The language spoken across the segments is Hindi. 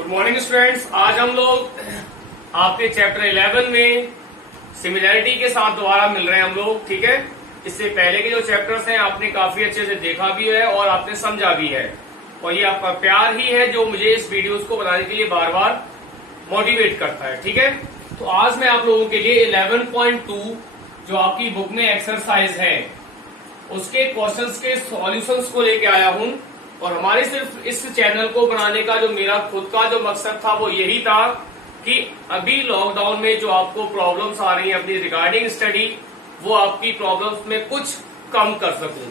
Good morning students. आज हम लोग आपके चैप्टर 11 में सिमिलैरिटी के साथ दोबारा मिल रहे हैं हम लोग। ठीक है, इससे पहले के जो चैप्टर्स हैं आपने काफी अच्छे से देखा भी है और आपने समझा भी है, और ये आपका प्यार ही है जो मुझे इस वीडियोस को बनाने के लिए बार बार मोटिवेट करता है। ठीक है, तो आज मैं आप लोगों के लिए 11.2 जो आपकी बुक में एक्सरसाइज है उसके क्वेश्चंस के सॉल्यूशंस को लेके आया हूं। और हमारे सिर्फ इस चैनल को बनाने का जो मेरा खुद का जो मकसद था वो यही था कि अभी लॉकडाउन में जो आपको प्रॉब्लम्स आ रही हैं अपनी रिगार्डिंग स्टडी, वो आपकी प्रॉब्लम्स में कुछ कम कर सकूं।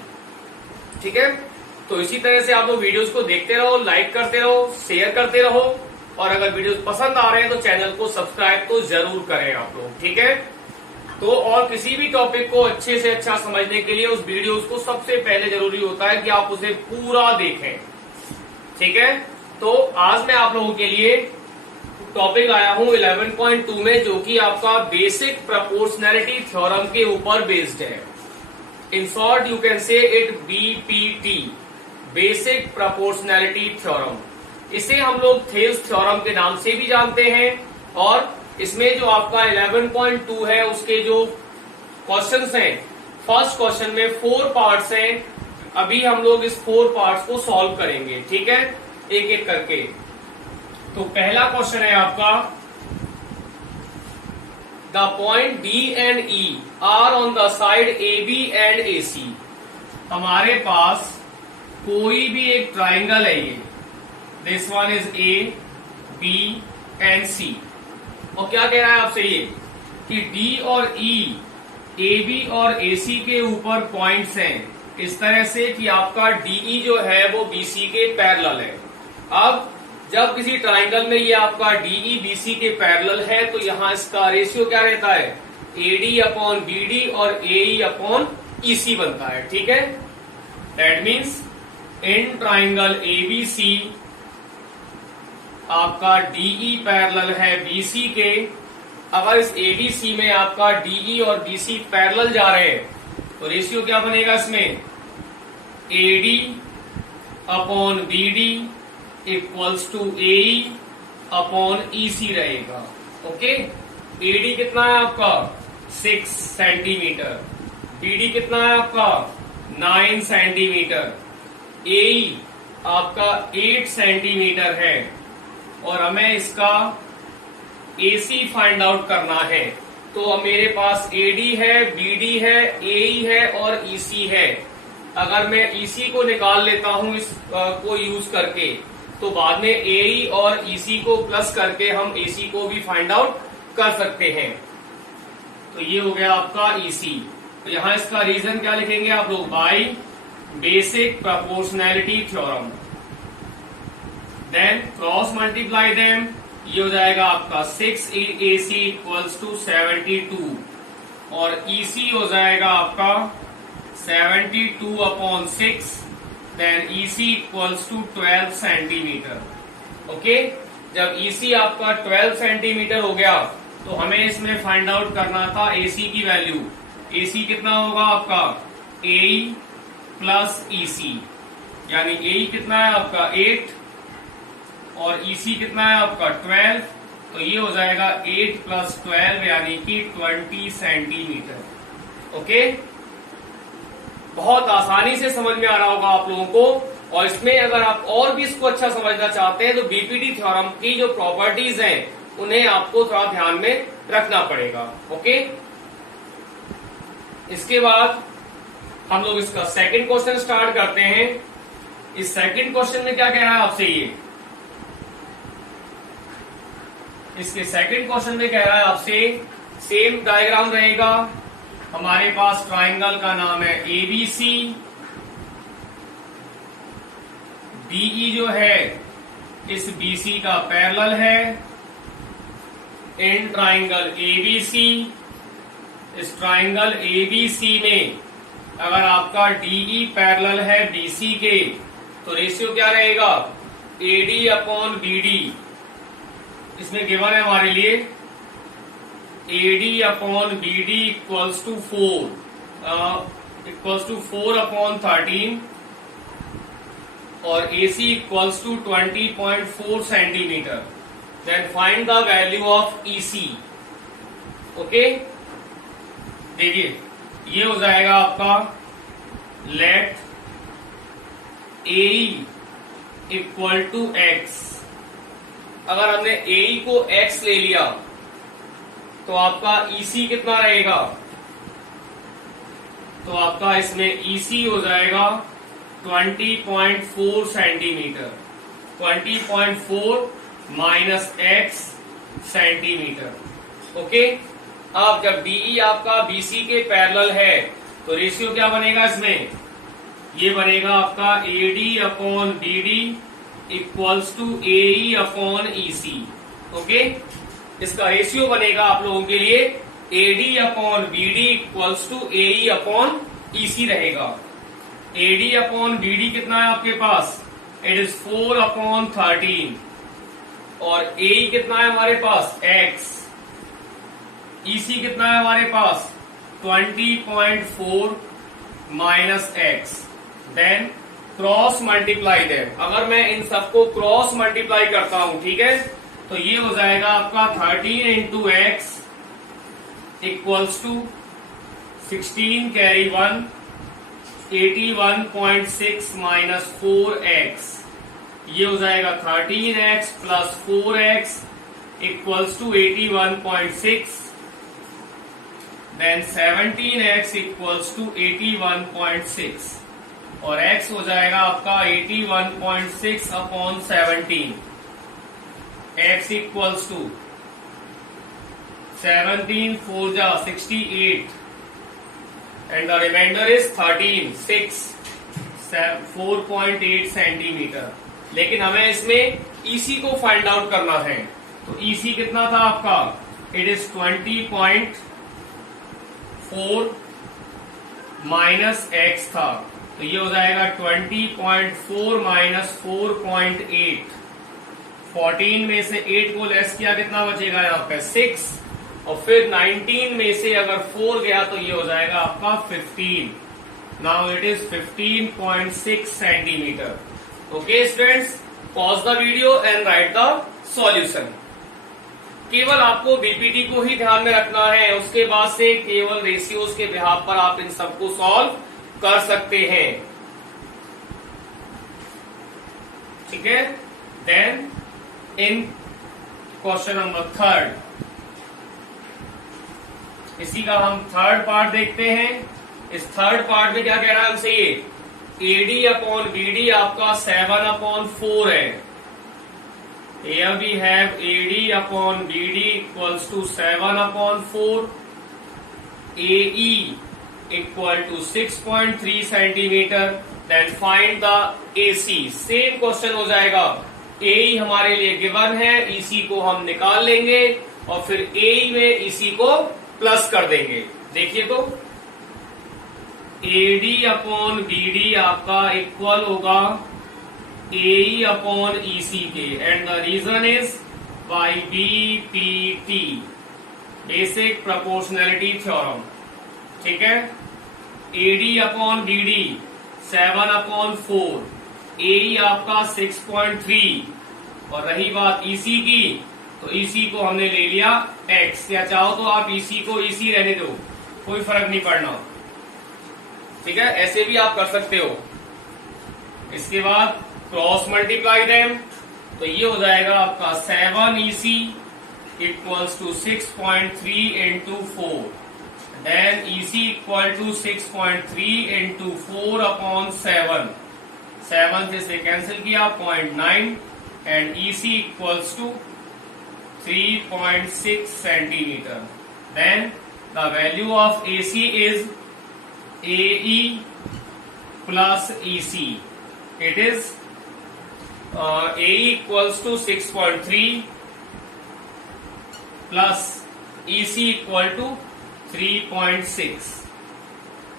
ठीक है, तो इसी तरह से आप लोग वीडियोस को देखते रहो, लाइक करते रहो, शेयर करते रहो, और अगर वीडियोस पसंद आ रहे हैं तो चैनल को सब्सक्राइब तो जरूर करें आप लोग। ठीक है, तो और किसी भी टॉपिक को अच्छे से अच्छा समझने के लिए उस वीडियोस को सबसे पहले जरूरी होता है कि आप उसे पूरा देखें। ठीक है, तो आज मैं आप लोगों के लिए टॉपिक आया हूं 11.2 में, जो कि आपका बेसिक प्रोपोर्शनैलिटी थ्योरम के ऊपर बेस्ड है। इन शॉर्ट यू कैन से it BPT, basic proportionality theorem. इसे हम लोग थेल्स थ्योरम के नाम से भी जानते हैं। और इसमें जो आपका 11.2 है उसके जो क्वेश्चंस हैं, फर्स्ट क्वेश्चन में 4 पार्ट्स हैं। अभी हम लोग इस 4 पार्ट्स को सॉल्व करेंगे। ठीक है, एक एक करके। तो पहला क्वेश्चन है आपका, the point D and E are on the side AB and AC। हमारे पास कोई भी एक ट्राइंगल है, ये this one is A, B and C। और क्या कह रहा है आपसे ये कि D और E AB और AC के ऊपर पॉइंट्स हैं इस तरह से कि आपका DE जो है वो BC के पैरेलल है। अब जब किसी ट्राइंगल में ये आपका DE BC के पैरेलल है तो यहां इसका रेशियो क्या रहता है, AD अपॉन BD और AE अपॉन EC बनता है। ठीक है, that means in triangle ABC आपका DE पैरेलल है BC के। अगर इस ABC में आपका DE और BC पैरेलल जा रहे हैं तो रेशियो क्या बनेगा इसमें, AD upon BD equals to AE upon EC रहेगा। ओके, AD कितना है आपका 6 सेंटीमीटर, BD कितना है आपका 9 सेंटीमीटर, AE आपका 8 सेंटीमीटर है, और हमें इसका AC फाइंड आउट करना है। तो अब मेरे पास AD है, BD है, AE है और EC है। अगर मैं EC को निकाल लेता हूं इस को यूज करके, तो बाद में AE और EC को प्लस करके हम AC को भी फाइंड आउट कर सकते हैं। तो ये हो गया आपका EC। तो यहां इसका रीजन क्या लिखेंगे आप लोग, by basic proportionality theorem. Then cross multiply them, ये हो जाएगा आपका 6AC इक्वल्स टू 72, और EC हो जाएगा आपका 72 upon 6, then EC equals to 12 centimetre. Okay, जब EC आपका 12 सेंटीमीटर हो गया तो हमें इसमें फाइंड आउट करना था AC की वैल्यू। AC कितना होगा आपका AE प्लस EC, यानी AE कितना है आपका 8 और EC कितना है आपका 12। तो ये हो जाएगा 8 प्लस 12 यानी कि 20 सेंटीमीटर। ओके, बहुत आसानी से समझ में आ रहा होगा आप लोगों को। और इसमें अगर आप और भी इसको अच्छा समझना चाहते हैं तो BPT थ्योरम की जो प्रॉपर्टीज हैं उन्हें आपको थोड़ा ध्यान में रखना पड़ेगा। ओके, इसके बाद हम लोग इसका सेकंड क्वेश्चन स्टार्ट करते हैं। इस सेकंड क्वेश्चन में क्या कह रहा है आपसे, ये इसके सेकंड क्वेश्चन में कह रहा है आपसे, सेम डायग्राम रहेगा। हमारे पास ट्राइंगल का नाम है ABC, DE जो है इस BC का पैरेलल है। इन ट्राइंगल ABC, इस ट्राइंगल ABC में अगर आपका DE पैरेलल है BC के तो रेशियो क्या रहेगा, AD अपॉन BD। इसमें गिवन है हमारे लिए AD upon BD equals to 4 upon 13 और AC equals to 20.4 centimetre, then find the value of EC। Okay, देखिए ये हो जाएगा आपका let AE equal to X। अगर हमने AE को X ले लिया तो आपका EC कितना रहेगा, तो आपका इसमें EC हो जाएगा 20.4 centimetre, 20.4 minus X centimetre. Okay, अब जब DE आपका BC के पैरेलल है तो रेशियो क्या बनेगा इसमें, ये बनेगा आपका AD upon BD equals to AE upon EC। Okay, इसका रेशियो बनेगा आप लोगों के लिए AD upon BD equals to AE upon EC रहेगा। AD अपॉन BD कितना है आपके पास, इट इज 4 अपॉन 13 और AE कितना है हमारे पास X, EC कितना है हमारे पास 20.4 minus X, then cross multiply them. अगर मैं इन सबको क्रॉस मल्टीप्लाई करता हूं, ठीक है, तो ये हो जाएगा आपका 13 into x equals to 16 carry 1 81.6 minus 4x, ये हो जाएगा 13x plus 4x equals to 81.6, then 17x equals to 81.6 और x हो जाएगा आपका 81.6 अपॉन 17, x इक्वल्स टू 17 4 जा 68 एंड द रिमाइंडर इज 13 6 4.8 सेंटीमीटर। लेकिन हमें इसमें EC को फाइंड आउट करना है, तो EC कितना था आपका, इट इज 20.4 माइनस x था, तो ये हो जाएगा 20.4 माइनस 4.8, 14 में से 8 को लेस किया कितना बचेगा यहाँ पे 6, और फिर 19 में से अगर 4 गया तो ये हो जाएगा आपका 15। Now it is 15.6 centimetre. Okay students, pause the video and right the solution. केवल आपको बीपीटी को ही ध्यान में रखना है, उसके बाद से केवल रेशियोज के बिहाफ पर आप इन सबको सॉल्व कर सकते हैं, ठीक है। देन इन क्वेश्चन नंबर 3, इसी का हम थर्ड पार्ट देखते हैं। इस थर्ड पार्ट में क्या कह रहा है हमसे, ये AD अपॉन BD आपका 7/4 है। Here we have AD upon BD equals to 7/4, AE equal to 6.3 centimetre, then find the AC। Same question हो जाएगा, AE हमारे लिए गिवन है, EC को हम निकाल लेंगे और फिर AE में EC को प्लस कर देंगे। देखिए तो AD अपॉन BD आपका इक्वल होगा AE अपॉन EC के, and the reason is by BPT, basic proportionality theorem, ठीक है। AD अपॉन BD 7/4, AE आपका 6.3, और रही बात EC की, तो EC को हमने ले लिया X, या चाहो तो आप EC को EC रहने दो, कोई फर्क नहीं पड़ना, ठीक है, ऐसे भी आप कर सकते हो। इसके बाद क्रॉस मल्टीप्लाई देम, तो ये हो जाएगा आपका 7EC equals to 6.3 into 4, then EC equal to 6.3 into 4 upon 7, 7 से कैंसिल किया 0.9, and EC equals to 3.6 centimetre. Then the value of AC is AE plus EC, it is AE equals to 6.3 plus EC equal to 3.6,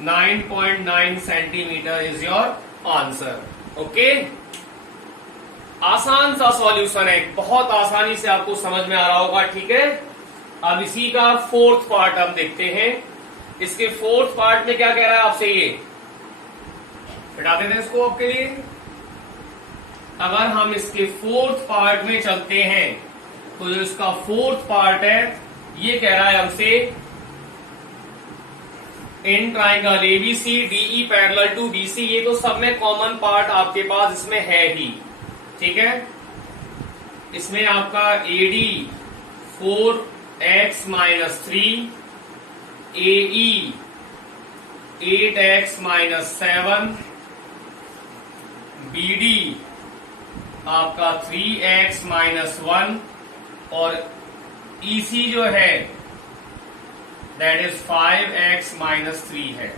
9.9 centimetre is your answer. Okay, आसान सा सॉल्यूशन है, बहुत आसानी से आपको समझ में आ रहा होगा, ठीक है। अब इसी का फोर्थ पार्ट हम देखते हैं। इसके फोर्थ पार्ट में क्या कह रहा है आपसे, ये हटा देते हैं इसको आपके लिए। अगर हम इसके फोर्थ पार्ट में चलते हैं तो जो इसका फोर्थ पार्ट है ये कह रहा है हमसे in triangle ABC DE parallel to BC, ये तो सब में कॉमन पार्ट आपके पास इसमें है ही, ठीक है। इसमें आपका AD 4x - 3, AE 8x - 7, BD आपका 3x - 1 और EC जो है दैट इज 5x - 3 है,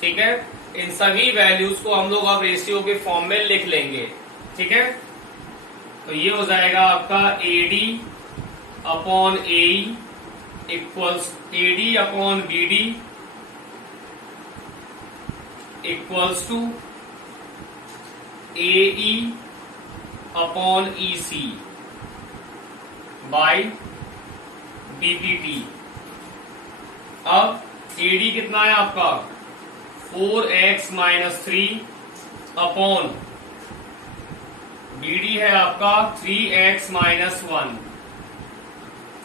ठीक है। इन सभी वैल्यूज को हम लोग अब रेशियो के फॉर्म में लिख लेंगे, ठीक है। तो ये हो जाएगा आपका AD upon AE equals AD upon BD equals to AE upon EC by BPT। अब AD कितना है आपका 4x - 3 अपॉन BD है आपका 3x - 1,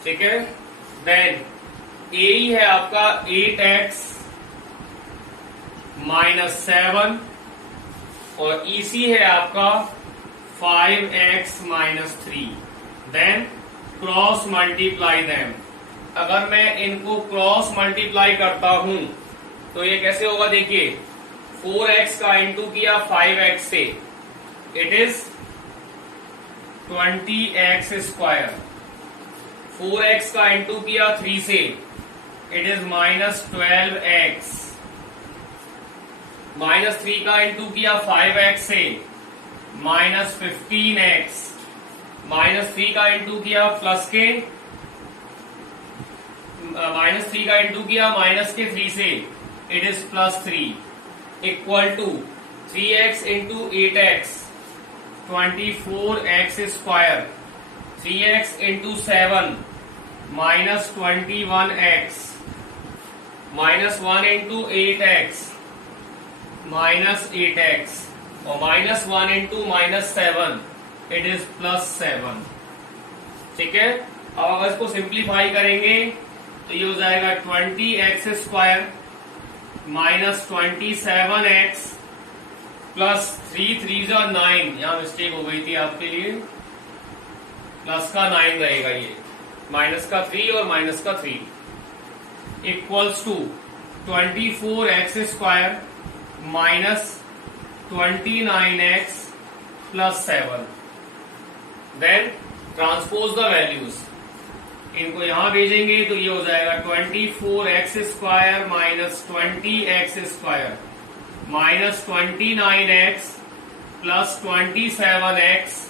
ठीक है। देन AE है आपका 8x - 7 और EC है आपका 5x - 3। Then cross multiply them. अगर मैं इनको क्रॉस मल्टीप्लाई करता हूं तो ये कैसे होगा, देखिए 4x का इंटू किया 5x से, it is 20x square. 4x का इंटू किया 3 से, इट इज -12x। -3 का इंटू किया 5x से, -15x। -3 का इंटू किया प्लस के -3 का इंटू किया माइनस के 3 से, it is +3 equal to 3x into 8x 24x square, 3x into 7 -21x, -1 into 8x -8x और -1 इंटू -7 इट इज +7, ठीक है। अब अगर इसको सिंप्लीफाई करेंगे तो ये हो जाएगा 20x स्क्वायर -27x प्लस 3 3 9, यहां मिस्टेक हो गई थी आपके लिए, प्लस का 9 रहेगा, ये माइनस का 3 और माइनस का 3 equals to 24x square -29x plus 7। Then transpose the values, इनको यहां भेजेंगे तो ये हो जाएगा 24x square -20x square -29x plus 27x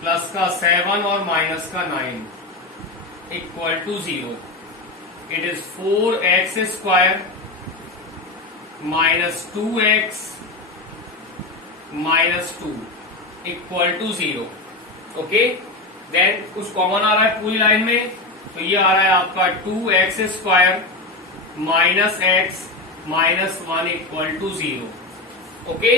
plus का 7 और माइनस का 9 equal to 0। It is 4x square -2x -2 equal to 0, okay. Then कुछ कॉमन आ रहा है पूरी लाइन में, तो ये आ रहा है आपका 2x square -x -1 equal to 0, okay.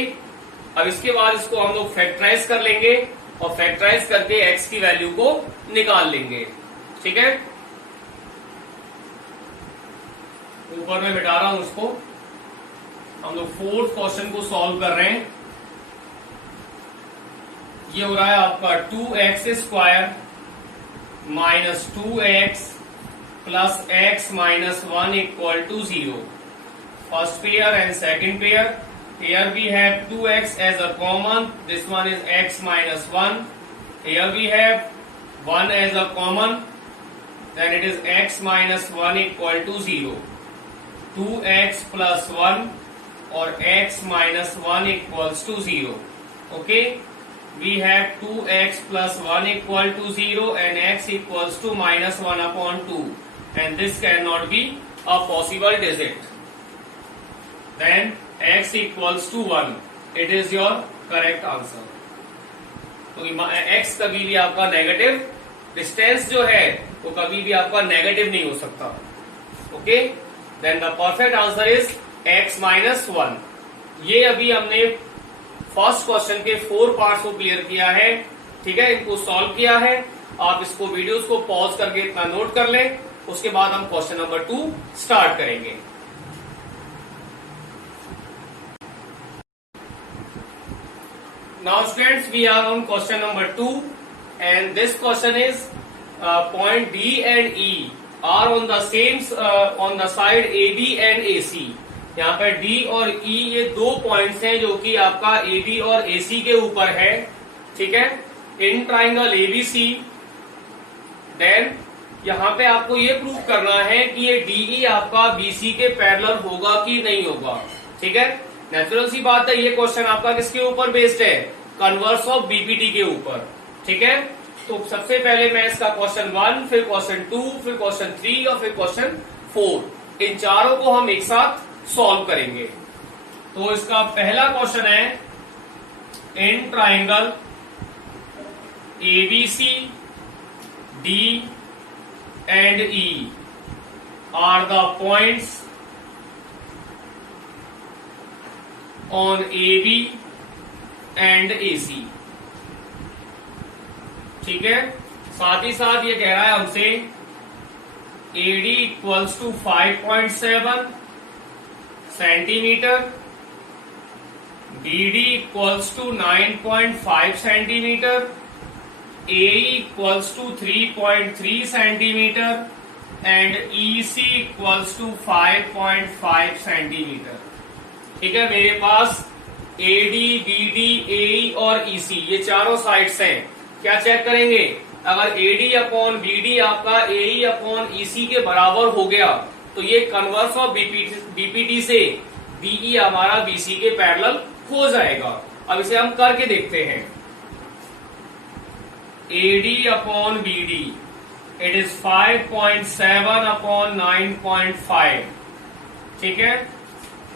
अब इसके बाद इसको हम लोग फैक्टराइज कर लेंगे और फैक्टराइज करके x की वैल्यू को निकाल लेंगे, ठीक है। ऊपर में मिटा रहा हूं उसको। हम लोग फोर्थ क्वेश्चन को सॉल्व कर रहे हैं। ये हो रहा है आपका 2x square -2x plus x -1 equal to 0। First pair and second pair. Here we have 2x as a common. This one is x -1. Here we have 1 as a common. Then it is x -1 equal to 0. 2x plus 1 or x -1 equals to 0. Okay. We have 2x plus 1 equal to 0 and x equals to -1 upon 2. And this cannot be a possible digit. Then x equals to 1. It is your correct answer. तो x कभी भी आपका नेगेटिव, डिस्टेंस जो है वो कभी भी आपका नेगेटिव नहीं हो सकता, okay. Then the perfect answer is x -1। ये अभी हमने फर्स्ट क्वेश्चन के 4 पार्ट्स को क्लियर किया है, ठीक है, इनको सॉल्व किया है। आप इसको वीडियोस को पॉज करके इतना नोट कर लें, उसके बाद हम क्वेश्चन नंबर 2 स्टार्ट करेंगे। Now students, we are on question number 2 and this question is point D and E are on the same on the side AB and AC। यहाँ पर D और E ये दो पॉइंट्स हैं जो कि आपका AB और AC के ऊपर है, ठीक है, इन ट्राइंगल ABC। देन यहाँ पे आपको ये प्रूव करना है कि ये DE आपका BC के पैरेलल होगा कि नहीं होगा, ठीक है। नेचुरल सी बात है, ये क्वेश्चन आपका किसके ऊपर बेस्ड है, कन्वर्स ऑफ बीपीटी के ऊपर, ठीक है। तो सबसे पहले मैं इसका क्वेश्चन 1, फिर क्वेश्चन 2, फिर क्वेश्चन 3 और फिर क्वेश्चन 4, इन चारों को हम एक साथ सॉल्व करेंगे। तो इसका पहला क्वेश्चन है, in triangle ABC D and E are the points on AB and AC, ठीक है। साथ ही साथ ये कह रहा है हमसे AD equals to 5.7 centimetre, BD equals to 9.5 centimetre, AE equals to 3.3 centimetre and EC equals to 5.5 centimetre, ठीक है। मेरे पास AD, BD, AE और EC ये चारों साइड्स हैं। क्या चेक करेंगे, अगर AD अपॉन BD आपका AE अपॉन EC के बराबर हो गया तो ये कन्वर्स ऑफ BPT से BE हमारा BC के पैरेलल हो जाएगा। अब इसे हम करके देखते हैं। AD upon BD it is 5.7 upon 9.5, ठीक है।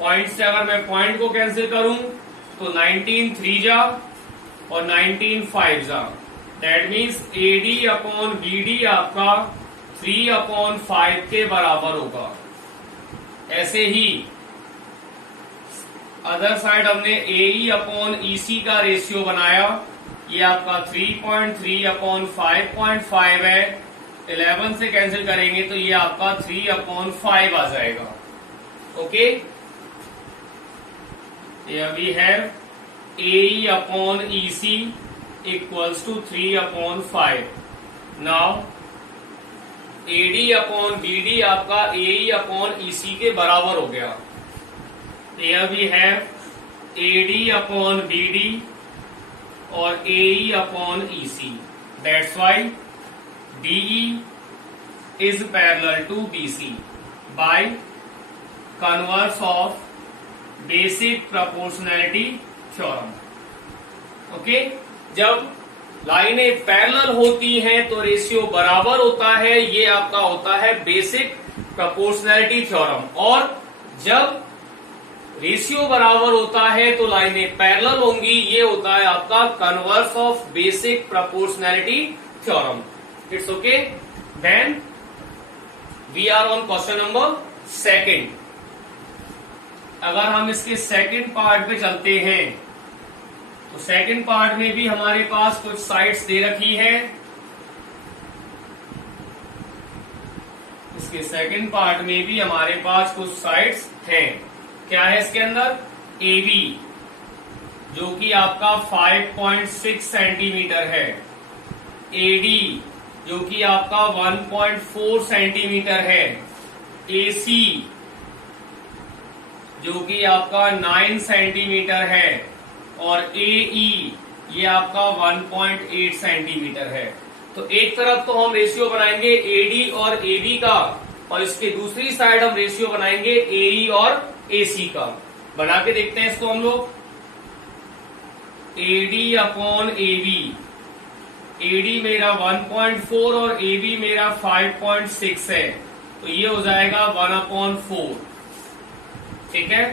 0.7 में पॉइंट को कैंसिल करूं तो 19 3 जा और 19 5 जा, that means AD upon BD आपका 3 अपॉन 5 के बराबर होगा। ऐसे ही अदर साइड हमने AE अपॉन EC का रेशियो बनाया, ये आपका 3.3 अपॉन 5.5 है, 11 से कैंसिल करेंगे तो ये आपका 3 अपॉन 5 आ जाएगा, okay. Here we have AE upon EC equals to 3 upon 5. Now AD upon BD आपका AE upon EC के बराबर हो गया। Here we have AD upon BD और AE upon EC. That's why DE is parallel to BC by converse of basic proportionality theorem, okay. जब लाइनें पैरेलल होती हैं तो रेशियो बराबर होता है, ये आपका होता है बेसिक प्रोपोर्शनैलिटी थ्योरम। और जब रेशियो बराबर होता है तो लाइनें पैरेलल होंगी, ये होता है आपका converse of basic proportionality theorem. It's okay. Then we are on question number 2। अगर हम इसके सेकंड पार्ट पे चलते हैं तो सेकंड पार्ट में भी हमारे पास कुछ साइड्स दे रखी है। इसके सेकंड पार्ट में भी हमारे पास कुछ साइड्स हैं। क्या है इसके अंदर, AB जो कि आपका 5.6 सेंटीमीटर है, AD जो कि आपका 1.4 सेंटीमीटर है, AC जो कि आपका 9 सेंटीमीटर है और AE ये आपका 1.8 सेंटीमीटर है। तो एक तरफ तो हम रेशियो बनाएंगे AD और AB का और इसके दूसरी साइड हम रेशियो बनाएंगे AE और AC का। बना के देखते हैं इसको हम लोग। AD अपॉन AB, AD मेरा 1.4 और AB मेरा 5.6 है, तो ये हो जाएगा 1/4, ठीक है।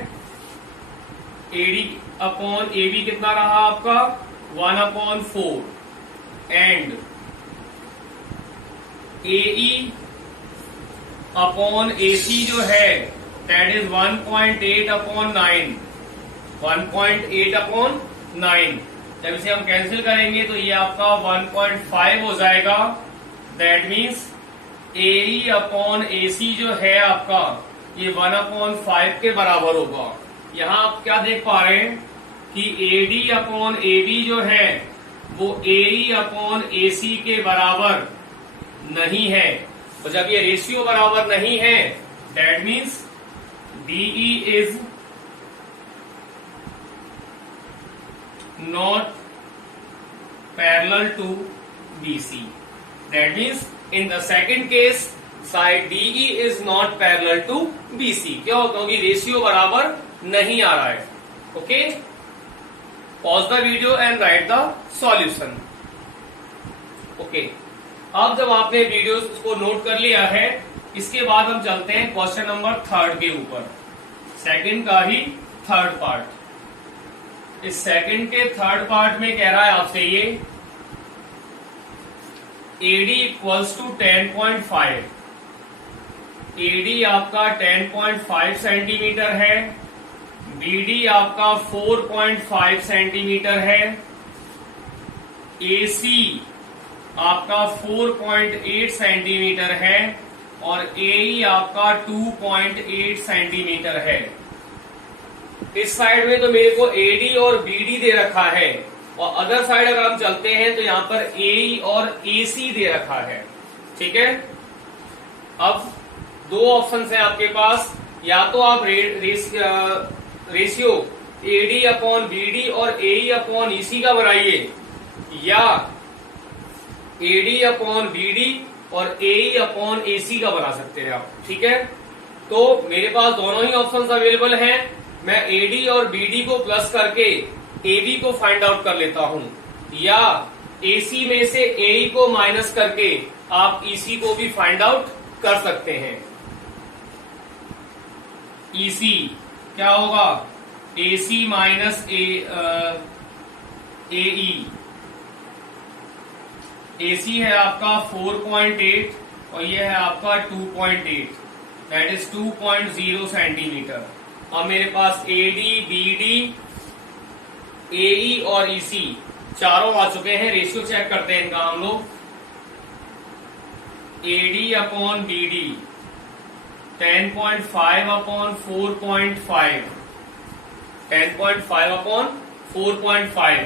AD अपॉन AB कितना रहा आपका 1/4 एंड AE अपॉन AC जो है दैट इज 1.8/9, 1.8/9 9। जब इसे हम कैंसिल करेंगे तो ये आपका 1.5 हो जाएगा। That means AE upon AC जो है आपका ये 1/5 के बराबर होगा। यहाँ आप क्या देख पा रहे हैं कि AD अपॉन AB जो है वो AE अपॉन AC के बराबर नहीं है। तो जब ये रेशियो बराबर नहीं है that means DE is not parallel to BC. That means in the second case side DE is not parallel to BC. क्यों? क्योंकि रेशियो बराबर नहीं आ रहा है। Okay, pause the video and right the solution. Okay, अब जब आपने वीडियो को नोट कर लिया है इसके बाद हम चलते हैं क्वेश्चन नंबर 3 के ऊपर, सेकंड का ही थर्ड पार्ट। इस सेकंड के थर्ड पार्ट में कह रहा है आपसे ये AD इक्वल्स टू 10.5। AD आपका 10.5 सेंटीमीटर है, BD आपका 4.5 सेंटीमीटर है, AC आपका 4.8 सेंटीमीटर है और AE आपका 2.8 सेंटीमीटर है। इस साइड में तो मेरे को AD और BD दे रखा है और अदर साइड अगर हम चलते हैं तो यहां पर AE और AC दे रखा है। ठीक है, अब दो ऑप्शन हैं आपके पास, या तो आप रेशियो AD अपॉन BD और AE अपॉन EC का बनाइए या AD अपॉन BD और AE अपॉन AC का बना सकते हैं आप। ठीक है, तो मेरे पास दोनों ही ऑप्शंस अवेलेबल हैं। मैं AD और BD को प्लस करके AB को फाइंड आउट कर लेता हूं या AC में से AE को माइनस करके आप EC को भी फाइंड आउट कर सकते हैं। EC क्या होगा? AC minus AE। AC है आपका 4.8 और यह है आपका 2.8, दैट इज 2.0 सेंटीमीटर। अब मेरे पास AD, BD, AE और EC चारों आ चुके हैं। रेशियो चेक करते हैं इनका हम लोग। AD upon BD 10.5 upon 4.5, 10.5 upon 4.5,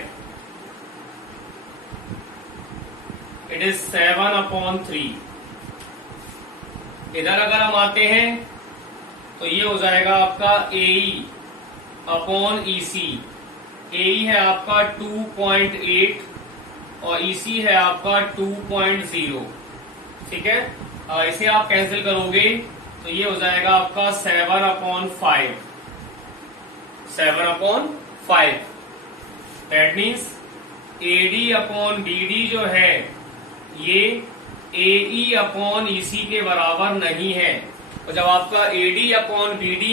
it is 7 upon 3। इधर अगर हम आते हैं तो ये हो जाएगा आपका AE अपॉन EC। AE है आपका 2.8 और EC है आपका 2.0। ठीक है, इसे आप कैंसिल करोगे तो ये हो जाएगा आपका 7 upon 5, 7 upon 5। That means AD upon BD जो है ये AE अपॉन EC के बराबर नहीं है। तो जब आपका AD upon BD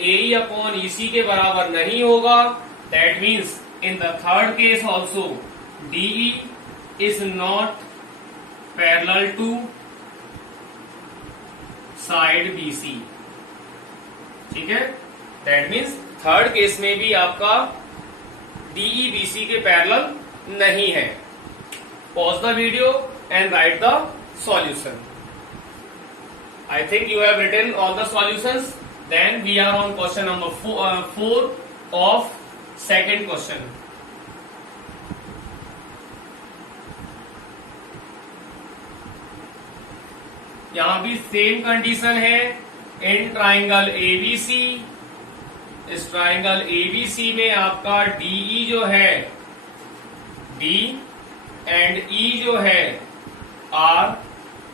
AE upon EC के बराबर नहीं होगा that means in the third case also DE is not parallel to side BC। ठीक है, दैट मीन्स थर्ड केस में भी आपका DE BC के पैरेलल नहीं है। Pause the video and write the solution. I think you have written all the solutions. Then we are on question number 4 of second question. यहां भी सेम कंडीशन है। इन ट्राइंगल ABC, इस ट्राइंगल ABC में आपका DE जो है D एंड E जो है are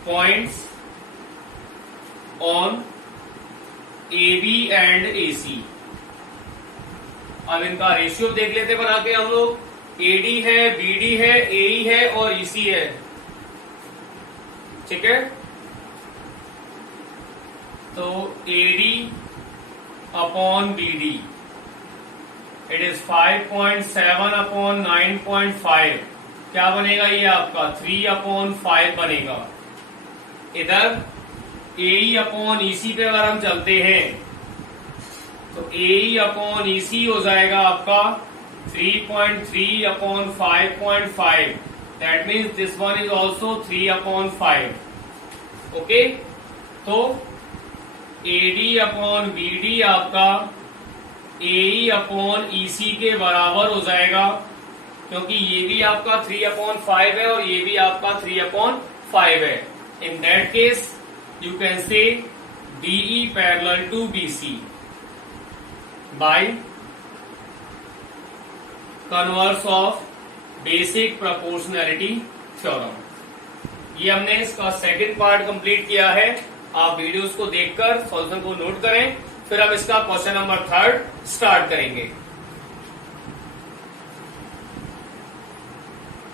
points on AB and AC। अब इनका रेशियो देख लेते बना के हम लोग। AD है, BD है, AE है और EC है। ठीक है, तो AD upon BD it is 5.7 upon 9.5। क्या बनेगा ये आपका 3 अपॉन 5 बनेगा। इधर AE अपॉन EC पे अगर हम चलते हैं तो AE अपॉन EC हो जाएगा आपका 3.3 upon 5.5, that means this one is also 3 upon 5. Okay, तो AD अपॉन BD आपका AE अपॉन EC के बराबर हो जाएगा, क्योंकि ये भी आपका 3 अपॉन 5 है और ये भी आपका 3 अपॉन 5 है. In that case you can say DE parallel to BC by converse of basic proportionality theorem. ये हमने इसका सेकंड पार्ट कंप्लीट किया है. आप वीडियोस को देखकर सॉल्यूशन को नोट करें, फिर हम इसका क्वेश्चन नंबर 3 स्टार्ट करेंगे.